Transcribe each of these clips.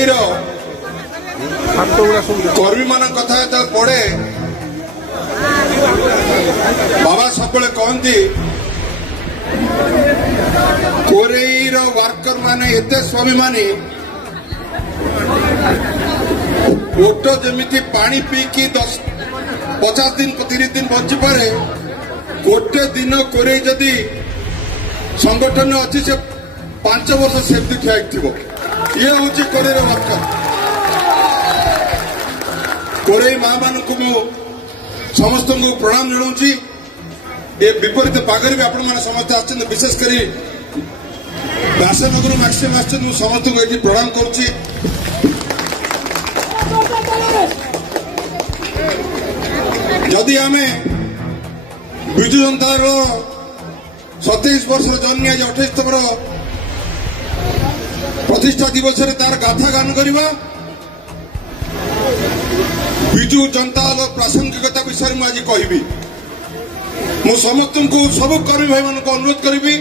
कोरेईर कर्मी मान कथा पड़े बाबा सब कहती कोरेईर वर्कर माने एते स्वाभिमानी ओट जमी पानी पीकी 50 दिन 30 दिन बंची पारे गोटे दिन कोरेई जदि संगठन अच्छी से 5 वर्ष सेफ्टी ठिया थी ये हूँ कोरेईर वर्कर कोरेई माँ मान को समस्त को प्रणाम जनाऊँगी ये विपरीत पागरे भी आपण मैंने समस्त आस विशेषकर व्यासनगर मैक्सिम आस समस्त को ये प्रणाम करुच्ची जदि आम विजु जनता दल 27 वर्ष जन्म आज 28तम प्रतिष्ठा दिवस तार गाथा गान करवा विजु जनता दल प्रासंगिकता विषय में आज कहि मु समस्त को सब कर्मी भाई मान को अनुरोध करी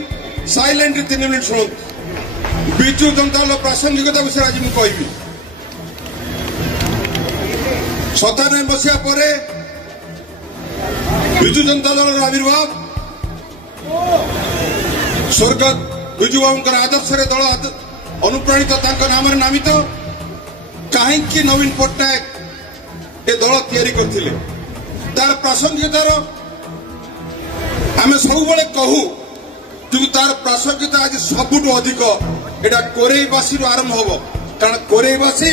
साइलेंट 3 मिनिट शुणु विजु जनता दल प्रासंगिकता विषय आज मुझे कहि 97 मसीहा पर विजु जनता दल आविर्भाव स्वर्गत विजु बाबू आदर्श दल अनुप्राणित नाम नामित कहीं नवीन पट्टनायक ये दल तैयारी करथिले तार प्रासंगिकतार आम सब कहू कि तार प्रासंगिकता आज सबुठ अधिक एटा कोरेईवासी आरंभ हम कारण कोरेईवासी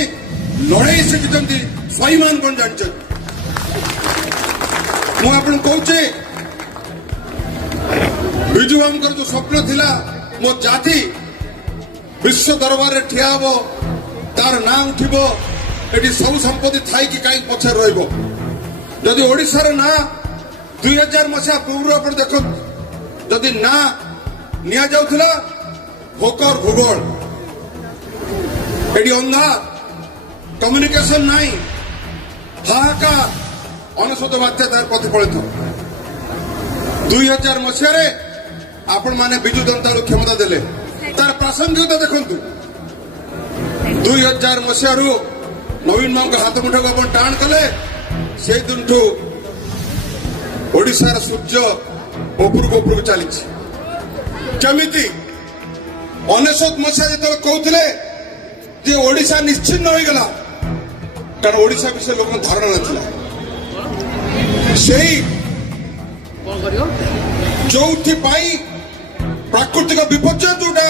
लड़ाई शिखी स्वाभिमान कौन जानते मुझे कहूचे विजु बाबू जो स्वप्न थिला मो जाति विश्व दरबार में ठिया हम तार ना उठब ये सब संपत्ति थी कहीं पछे रही ओडिशार ना 2000 मसीहा पूर्व पर देख जदि ना निया जाउथला भोकर भूगोल एडी अंधा कम्युनिकेशन नाई हाहाकार अनशत बात्या तार प्रतिफलित 2000 मसीह आपण माने विजु जनता दल क्षमता देले तार प्रासंगिकता देखंतु 2000 मसीह नवीन बाबू हाथ मुठा को अपन टाण कले से दिन ओडिशार सूर्य उपरको उपरको चली केमिति 99 मसीहा जो कहते जे ओडिशा निश्चिन्न हो गला कारण ओडिशा विषय लोक धारणा नथिला जो प्राकृतिक विपर्यय जोटा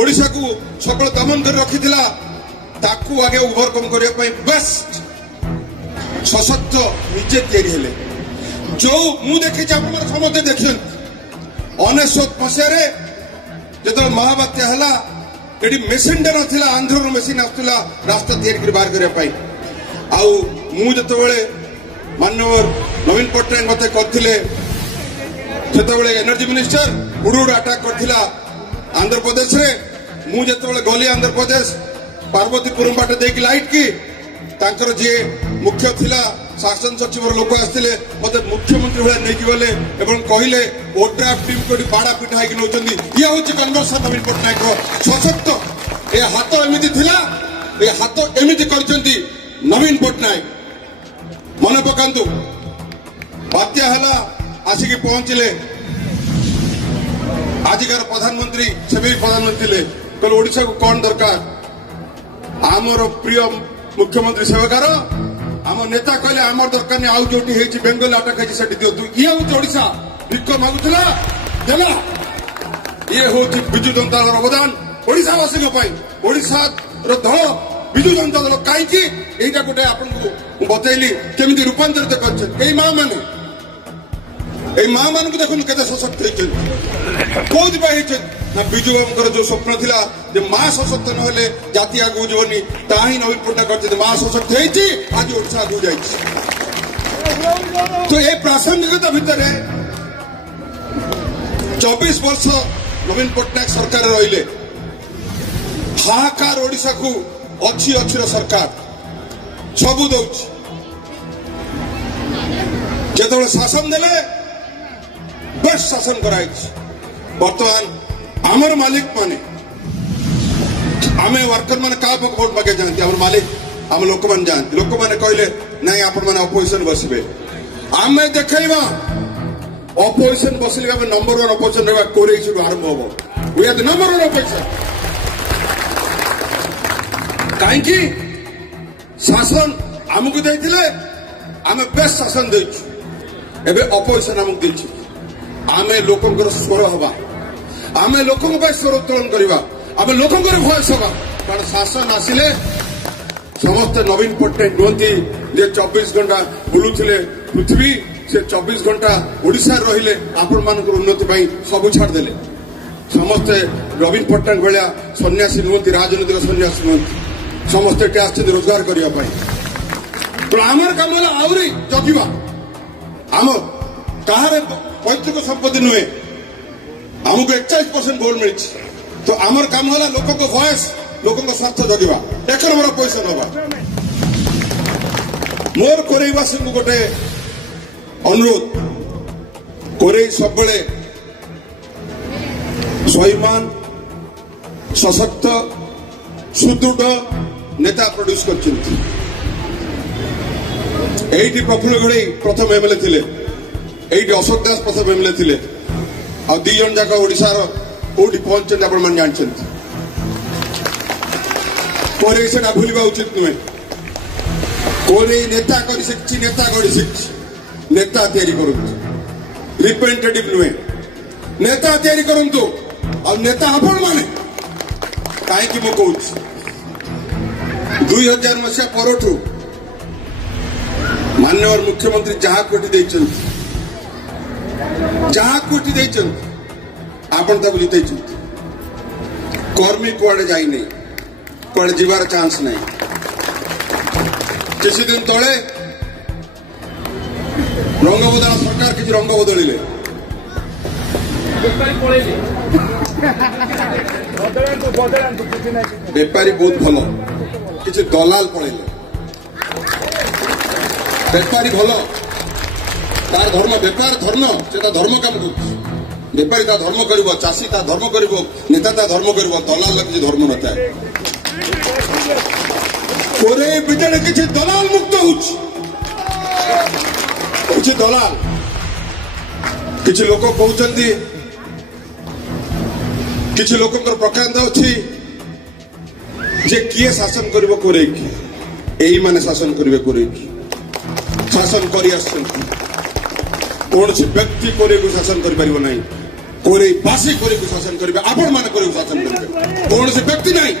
ओडिशा को सकल दमन कर रखी ताकू आगे ओवरकम करने बेस्ट सशक्त निजे तैयारी जो मु देखी समस्त देखते 99 मसीह जो महाबात्या है ये मेसीन टे ना आंध्र मेसीन आसला रास्ता तैयारी बाहर करने मुझे माननीय नवीन पट्टनायक मत करते एनर्जी मिनिस्टर हुडुड अटाक करथिला आंध्र प्रदेश रे मुझे गली आंध्र प्रदेश पार्वतीपुरम बाट देकी लाइट की तांकर जे मुख्य थिला शासन सचिव लोक आसते मत मुख्यमंत्री भाई नहीं गले कहले ओड्राफ्ट टीम को बाड़ा पिठा होगी नौकरी ये हूँ कन्वर्सन नवीन पट्टनायक सशक्त ए हाथ एमती थिला ए हाथ एमती करछंती नवीन पट्टनायक मन पकांतु बात्या हला आसिक पहुंचले आजिकार प्रधानमंत्री से भी प्रधानमंत्री कहले ओडिशा को कौन दरकार आमर प्रिय मुख्यमंत्री सेवकार आम नेता कहले आमर दरकार नहीं आउ जो बेंगल अटक है दिंतु ये हूँ ओडिशा भिक्ष मागुला देला ये हूँ विजु जनता दल अवदान ओडिशावासी ओडिशा दल विजु जनता दल कहीं यहीटा गोटे आपको बतैली केमी रूपांतरित कर माँ मान को देखो के सशक्त ना विजु बाबू जो स्वप्न थिला जे माँ सशक्त न जाति आगू जीवनी ताही नवीन पट्टनायक करते माँ सशक्त आज ओडिशा आगू जा तो ये प्रासंगिकता भितर 24 वर्ष नवीन पट्टनायक सरकार रहिले हाहाकार ओडिशा को अच्छी सरकार सबू दौर जो शासन देले बेस्ट शासन कराई बर्तमान आमर मालिक माने आम वर्कर मैंने क्या भोट मागे जाती आम मालिक आम लोक मैंने जाती लोक मैंने कहले ना आपण मैंने अपोजिशन बसबे आम देखा अपोजिशन बसले नंबर 1 अपोजिशन रहा कोरे आरंभ हम we are the number 1 opposition कहीं शासन आमको देते आम बेस्ट शासन देवे अपोजिशन आमको देती आम लोकंर स्वर हवा आम लोक स्वर उत्तोलन करवा आम लोकंर भयस हवा कारण शासन आसिले समस्त नवीन पट्टनायक नुहति जे 24 घंटा बुलुले पृथ्वी से 24 घंटा ओडिशा रहिले आपण मान उन्नति सब छाड़देले समस्ते नवीन पट्टनायक भाया सन्यासी नुहति राजनीतिक सन्यासी नुहति समस्ते आस रोजगार करने तो आमर कम आहरी जगिवा आम कहार पैतृक संपत्ति नुहे आमको 41% भोट मिली तो आमर काम है लोक भयस लोक स्वार्थ जगिवा 1 नंबर पोजिशन हवा मोर कोरेवासी को गोटे अनुरोध कोरे सब स्वाभिमान सशक्त सुदृढ़ नेता प्रोड्यूस कर प्रफुल्ल घड़ई प्रथम एमएलए थिले एटी अशोक दास प्रथम एमएलए थिले आ 2 जन जाक ओडिशार कोठी पहुंचते आपण मन जानछन्ति कोरे सेटा भूलिबा उचित नुहे कोरे नेता करी शिक्षी नेता गढ़ी शिक्षी नेता तैयारी करंतु रिप्रेजेंटेटिव नुहे नेता तैयारी करंतु आ नेता आपण माने काहे कि मो कहूछ 2000 मसिया परठू माननीय मुख्यमंत्री जहाँ कोटी आपण ताकू जिते कर्मी कुआड़े जाई नहीं कुआड़े जीवार चांस नहीं किसी दिन तले रंग बदला सरकार किसी रंग बदलिले बेपारी बहुत भल किसी दलाल पड़ेले बेपारी भल तार धर्म बेपार धर्म से धर्म काम कर बेपारी ता धर्म कर चाषी ता धर्म कर नेता ता धर्म कर दलाल किसी धर्म न था कोरे विद्यालय किसी दलाल मुक्त किसी दलाल किसी लोक कहते किसी लोक प्रकांड अच्छी जे किए शासन कर कोरे यही माने शासन करेंगे कोरे शासन कर कौन व्यक्ति कोरे को शासन कर कोरे बासी कोरे को शासन करेंगे आपण मान कोरे को शासन करेंगे कौन व्यक्ति नहीं